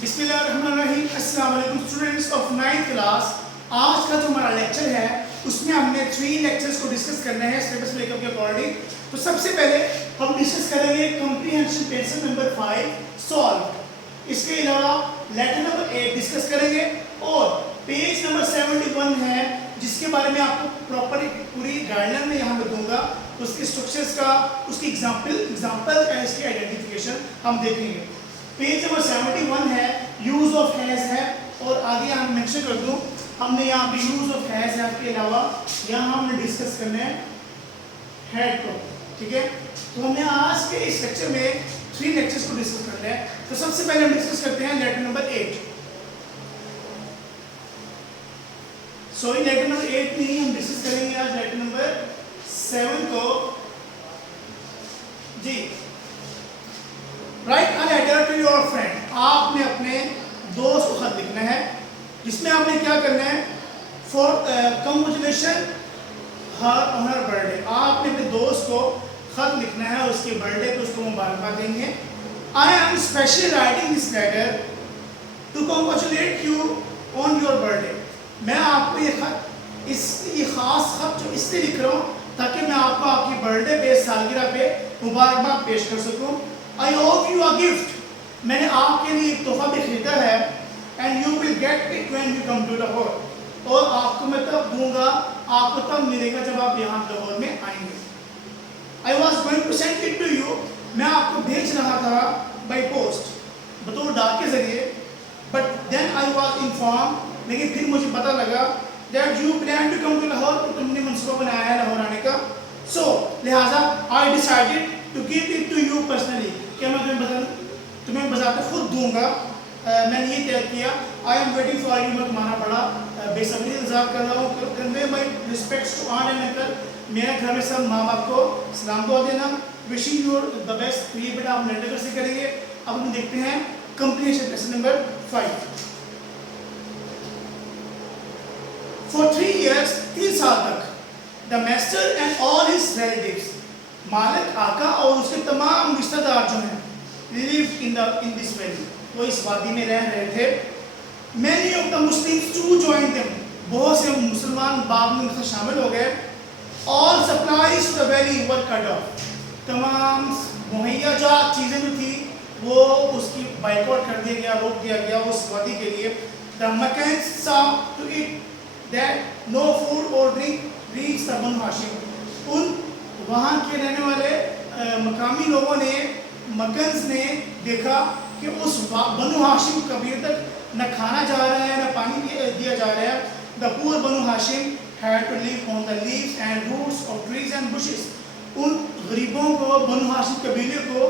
बिस्मिल्लाहिर्रहमानिर्रहीम। अस्सलाम वालेकुम स्टूडेंट्स ऑफ 9th क्लास। आज का जो हमारा लेक्चर है उसमें हमने 3 लेक्चर्स को डिस्कस करना है सिलेबस मेकअप के अकॉर्डिंग। तो सबसे पहले हम डिस्कस करेंगे कॉम्प्रिहेंशन टेंशन नंबर 5 सॉल्व। इसके अलावा लेटर नंबर 8 डिस्कस करेंगे और पेज नंबर 71 है जिसके बारे में आपको प्रॉपर पूरी गाइडलाइन में यहाँ पे दूंगा। उसके स्ट्रक्चर्स का, उसकी एग्जाम्पल का, इसकी आइडेंटिफिकेशन हम देखेंगे। पेज नंबर 71 है, यूज ऑफ हैज है और आगे हम मेंशन कर दूं हमने यहाँ पे यूज ऑफ हैज है के अलावा यहाँ हमने डिस्कस करना है हेड को। ठीक है, तो हमने आज के इस लेक्चर में 3 लेक्चर्स को डिस्कस करना है। तो सबसे पहले हम डिस्कस करते हैं letter number 8। Sorry, letter number 8 नहीं, हम डिस्कस करेंगे आज लेटर नंबर 7 को। जी, write a letter to your friend. आपने अपने दोस्त को खत लिखना है जिसमें आपने क्या करना है, for congratulation her on her birthday. आपने अपने दोस्त को खत लिखना है, उसके बर्थडे पे उसको मुबारकबाद देंगे। I am specially writing this letter to congratulate you on your birthday. मैं आपको ये खास खत जो इसलिए लिख रहा हूँ ताकि मैं आपको आपकी बर्थडे पे, सालगिरह पे मुबारकबाद पेश कर सकूँ। I owe you a gift. मैंने आपके लिए एक तोहफा भी खरीदा है and you will get it when you come to Lahore. और आपको मैं तब दूंगा, आपको तब मिलेगा जब आप यहाँ लाहौर में आएंगे। I was going to send it to you. मैं आपको भेज रहा था by post, बतौर डाक के जरिए। But then I was informed, लेकिन फिर मुझे पता लगा that you plan to come to Lahore, तो तुमने मंसूबा बनाया है लाहौर आने का। So लिहाजा I decided to give it to you personally. क्या मैं तुम्हें बजाते खुद दूंगा। मैंने ये तय किया। I am waiting for you, मैं तुम्हारा बड़ा बेसब्री इंतजार कर रहा हूँ। Convey my respects to all and uncle. मेरे घर में सब माँ बाप को सलाम दुआ देना। Wishing you the best. तो ये बेटा आप लेटर से करेंगे। अब हम देखते हैं completion test number 5। For 3 years 3 साल तक the master and all his relatives, मालिक आका और उसके तमाम रिश्तेदार जो हैं, लिव्ड इन दिस वैली, वो इस वादी में रह रहे थे। Many of the Muslims too joined them, बहुत से मुसलमान बाद में उनसे शामिल हो गए। All supplies to the valley were cut off, तमाम मुहैया जो चीज़ें जो थी वो उसकी बाइकआउट कर दिया गया, रोक दिया गया उस वादी के लिए। The Meccans saw to it that no food or drink reached the Banu Hashim, उन वहाँ के रहने वाले मकामी लोगों ने, मकन्स ने देखा कि उस बनु हाशिम कबीर तक न खाना जा रहा है न पानी दिया जा रहा है। The poor Banu Hashim had to live on the leaves and roots of trees and bushes. उन गरीबों को, बनु हाशिम कबीले को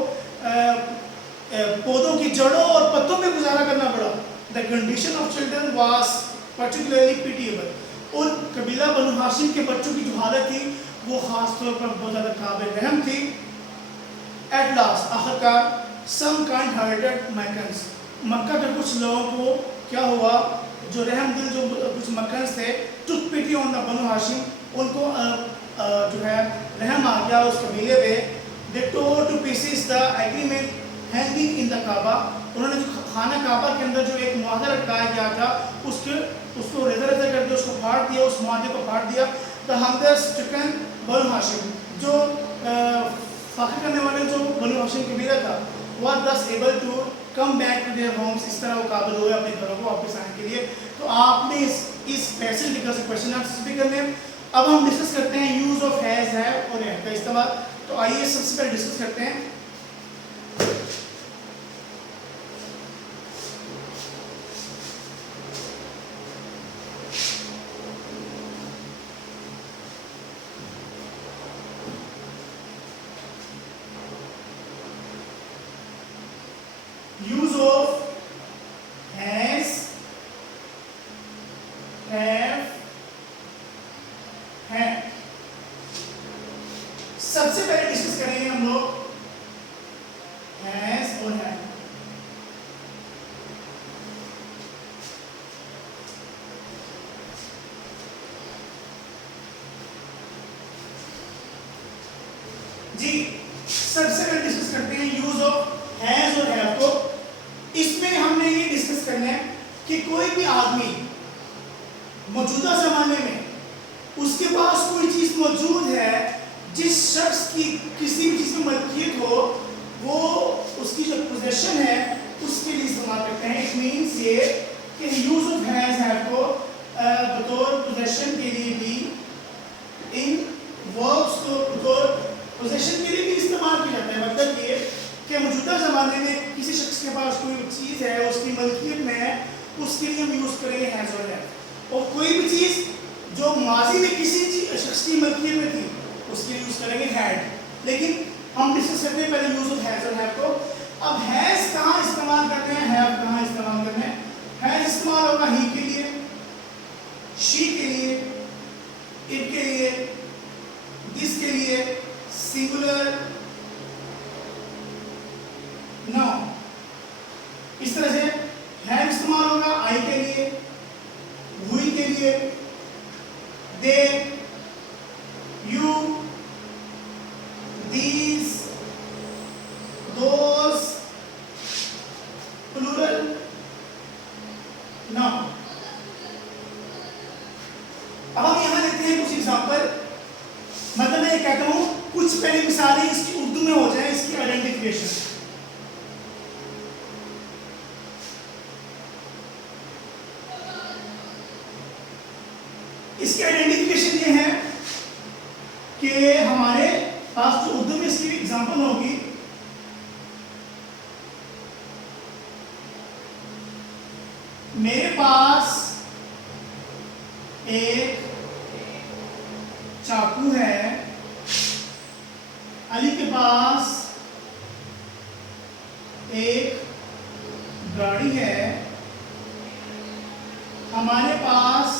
पौधों की जड़ों और पत्तों में गुजारा करना पड़ा। The condition of children was particularly pitiable. उन कबीला बनु हाशिम के बच्चों की जो हालत थी वो खास तौर पर बहुत ज़्यादा काबिल रहम थी। एट लास्ट, आखिरकार, सम काइंड हार्टेड मक्कन्स, मक्का के कुछ लोगों को क्या हुआ, जो रहम दिल जो कुछ मक्कन्स थे, took pity on the Banu Hashim, उनको जो है रहम आ गया उस कबीले पे। They tore to pieces the agreement hanging in the Kaaba, उन्होंने जो खाना काबा के अंदर जो एक मुआहदा लटकाया गया था उसको रेज़ा कर दिया, उसको फाड़ दिया, उस मुआहदे को फाड़ दिया। द हंगर स्ट्रिकन बनु हाशिम, जो फाखिर करने वाले जो बनु हाशिम कबीला था, was thus able to come back to their homes, इस तरह वो काबिल हुए अपने घरों को वापस आने के लिए। तो आपने इस पैसेज लिखा से क्वेश्चन आंसर भी करने। अब हम डिस्कस करते हैं यूज ऑफ हैज है और हैव का इस्तेमाल। तो आइए सबसे पहले डिस्कस करते हैं use of has, have, had. सबसे पहले डिस्कस करेंगे हम लोग हैज और हैव। जी, सबसे पहले डिस्कस करते हैं यूज ऑफ हैज और हैव को। इसमें इसमें हमने ये डिस्कस करना है कि कोई भी आदमी मौजूदा जमाने में उसके पास कोई चीज मौजूद है, जिस शख्स की किसी भी चीज में मलकियत हो, वो उसकी जो पोजेशन है उसके लिए इस्तेमाल करते हैं। इट मीन्स ये कि यूज ऑफ हैज को बतौर पोजेशन के लिए भी, इन वर्ब्स को बतौर पोजेशन के लिए भी इस्तेमाल किया जाता है। मतलब ये कि मौजूदा ज़माने में किसी शख्स के पास कोई चीज़ है, उसकी मलकियत में है, उसके लिए हम यूज़ करेंगे हैज़ और हैव। और कोई भी चीज़ जो माजी में किसी शख्स की मलकियत में थी, उसके लिए यूज़ करेंगे हैड। लेकिन हम डिस्कस करते हैं पहले यूज़ ऑफ हैज़ और हैव को। अब हैज़ कहाँ इस्तेमाल करते हैं, हैव कहाँ इस्तेमाल करते हैं। हैज़ इस्तेमाल होगा ही के लिए, शी के लिए, इट के लिए, दिस के लिए, सिंगुलर, नाउन। इस तरह से हैव इस्तेमाल होगा आई के लिए, वी के लिए, they, you, these, those, plural, noun. अब हम यहां देखते हैं कुछ एग्जांपल। मतलब मैं ये कहता हूं कुछ पहले मिसालें इसकी उर्दू में हो जाए, इसकी आइडेंटिफिकेशन। इसकी आइडेंटिफिकेशन ये है कि हमारे पास जो उर्दू में इसकी एग्जांपल होगी, मेरे पास एक चाकू है, अली के पास एक गाड़ी है, हमारे पास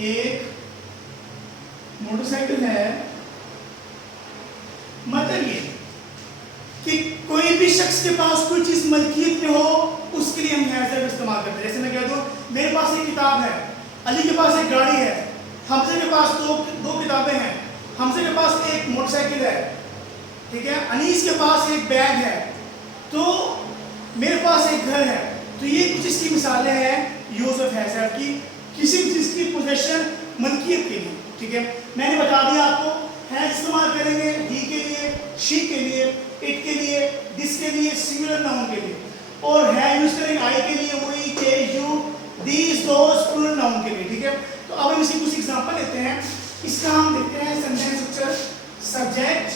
एक मोटरसाइकिल है। मतलब ये कि कोई भी शख्स के पास कोई चीज मलकियत में हो, उसके लिए हम हैज़ का इस्तेमाल करते हैं। जैसे मैं कह दूं मेरे पास एक किताब है, अली के पास एक गाड़ी है, हमसे के पास दो किताबें हैं, हमसे के पास एक मोटरसाइकिल है, ठीक है, अनीस के पास एक बैग है, तो मेरे पास एक घर है। तो ये कुछ इसकी मिसालें हैं यूज ऑफ हैज़ की, किसी भी चीज की पोजेशन मलकियत के लिए। ठीक है, मैंने बता दिया आपको हैज़ इस्तेमाल करेंगे ही के लिए, शी के लिए, इट के लिए, दिस के लिए, सिंगुलर नाउन के लिए, और है यूज करेंगे आई के लिए, वी, के, you, these, those, plural noun के लिए। ठीक है, तो अब हम इसकी कुछ एग्जांपल लेते हैं। इसका हम देखते हैं सेंटेंस स्ट्रक्चर। सब्जेक्ट,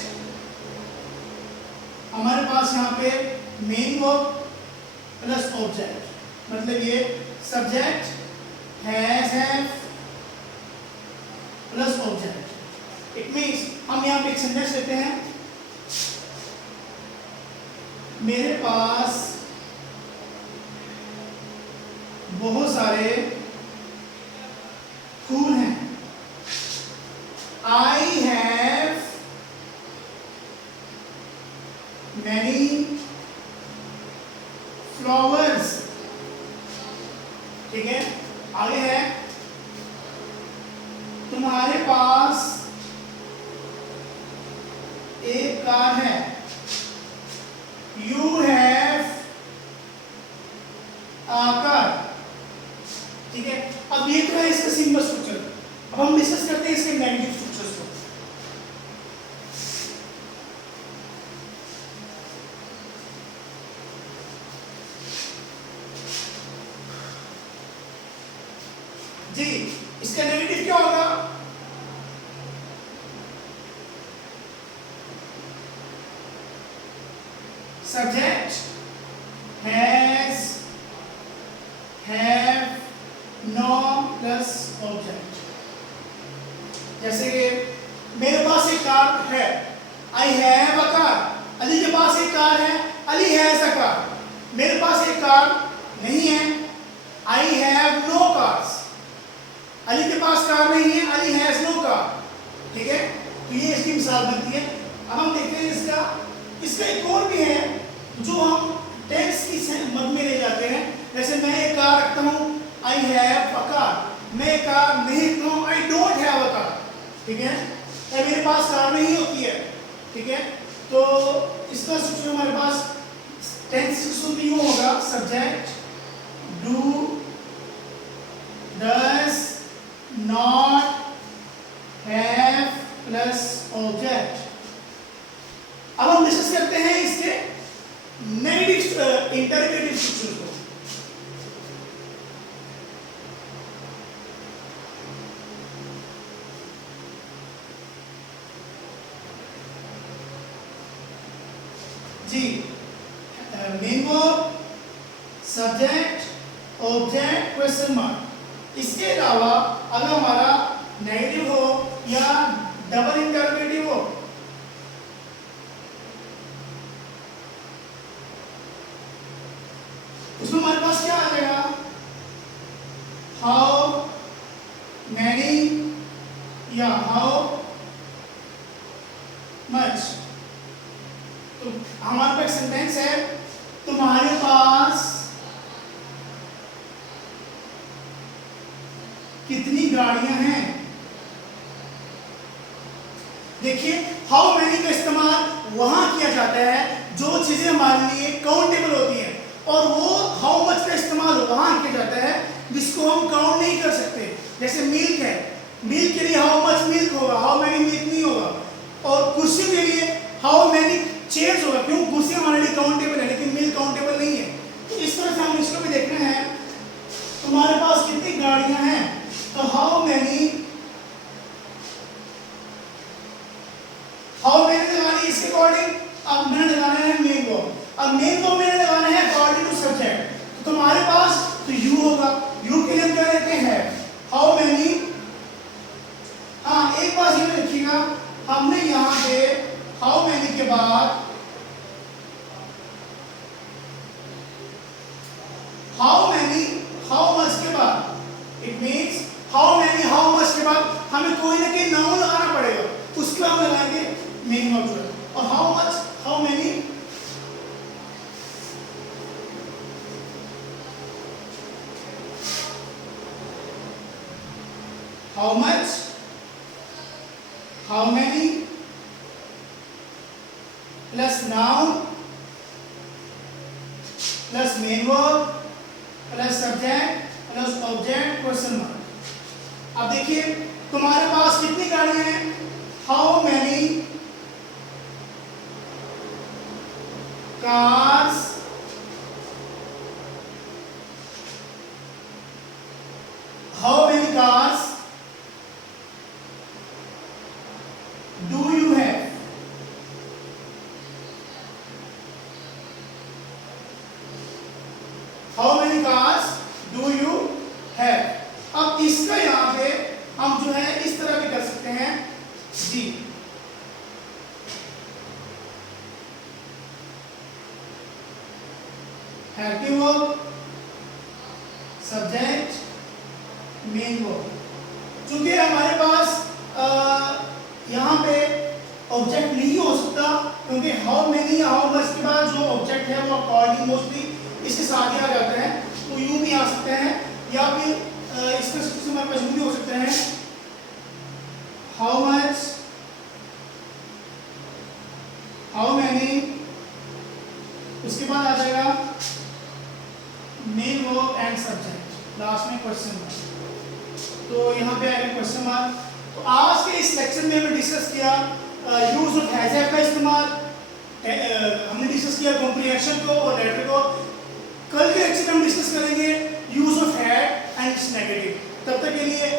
हमारे पास यहाँ पे मेन वर्ब प्लस ऑब्जेक्ट, मतलब ये subject has, have plus object. It means हम यहाँ पे एक सेंटेंस लेते हैं, मेरे पास बहुत सारे फूल हैं। I have many flowers. ठीक है, आगे है तुम्हारे पास एक कार है। You have a car. ठीक है, अब ये तो है इसका सिंपल स्ट्रक्चर। अब हम डिस्कस करते हैं इसके नेगेटिव स्ट्रक्चर्स को। जी, इसका नेगेटिव क्या होगा? Subject has, have, non plus object. जैसे कि मेरे पास एक कार है, I have a car. Ali के पास एक कार है, अली हैज अ कार। मेरे पास एक कार नहीं है, आई हैव नो कार्स। अली के पास कार नहीं है, अली हैज नो कार। ठीक है, तो ये इसकी मिसाल बनती है। अब हम देखते हैं इसका एक और भी है जो हम टेंस की मद में ले जाते हैं। जैसे मैं एक कार रखता हूँ, आई हैव अ कार। मैं कार नहीं रखता हूँ, I don't have a car. ठीक है, मेरे पास कार नहीं होती है। ठीक है, तो इसका सूत्र हमारे पास टेंस सूत्र यूं होगा, subject do does not have plus object. अब हम डिस्कस करते हैं इसके नेगेटिव इंटरगेटिव स्ट्रक्चर को। जी, main verb, subject, object, question mark. इसके अलावा अगर हमारा नेगेटिव हो या डबल इंटरगेटिव हो, उसमें हमारे पास क्या आ जाएगा, हाउ मैनी या हाउ मच। तो हमारे पास सेंटेंस है, तुम्हारे पास कितनी गाड़ियां हैं। देखिए, हाउ मैनी का इस्तेमाल वहां किया जाता है जो चीजें हमारे लिए काउंटेबल होती हैं, और वो हाउ मच का इस्तेमाल वहां किया जाता है जिसको हम काउंट नहीं कर सकते। जैसे मिल्क है, मिल्क के लिए हाउ मच मिल्क होगा, हाउ मैनी मिल्क नहीं होगा। और कुर्सी के लिए हाउ मैनी चेयर्स होगा, क्यों, कुर्सी हमारे लिए काउंटेबल है लेकिन मिल्क काउंटेबल नहीं है। तो इस तरह से हम इसको भी देखना है, तुम्हारे पास कितनी गाड़ियां हैं, तो हाउ मैनी लगानी इसके अकॉर्डिंग। अब मैंने लगाना है मेन वर्ब, अब मेन वर्ब मैंने लगाना है अकॉर्डिंग टू सब्जेक्ट। तो तुम्हारे पास तो यू होगा, यू के लिए हम क्या लेते हैं, हाउ मैनी। हाँ, एक बात ये रखिएगा, हमने यहाँ पे हाउ मैनी के बाद हाउ मैनी हाउ मच के बाद, it means how many how much के बाद हमें कोई ना कोई नाउन लगाना पड़ेगा, उसके बाद हम लगाएंगे मेन वर्ब जो है। और how much, how many, how much, how many plus noun plus main verb plus subject plus object, question mark. अब देखिए, तुम्हारे पास कितनी गाड़ियां हैं, how many cars how many cars do you have. How many cars do you have. अब इसका यहां पे हम जो है इस तरह भी कर सकते हैं जी, helping verb, subject, main verb. चूंकि हमारे पास यहाँ पे ऑब्जेक्ट नहीं हो सकता, क्योंकि हाउ मेनी या हाउ मच के बाद जो ऑब्जेक्ट है वो अकॉर्डिंग मोस्टली इसके साथ ही आ जाते हैं। तो यूं भी आ सकते हैं, या फिर इसके हमारे पास भी हो सकते हैं, हाउ मच, हाउ मैनी, उसके बाद आ जाएगा main verb and subject, last में क्वेश्चन मार्क। तो यहाँ पे आएगा क्वेश्चन मार्क। तो आज के इस लेक्चर में हमने डिस्कस किया यूज ऑफ हैज हैव का इस्तेमाल, हमने डिस्कस किया कॉम्प्रिहेंशन को और लेटर को। कल के लेक्चर में हम डिस्कस करेंगे use of had and it's negative. तब तक के लिए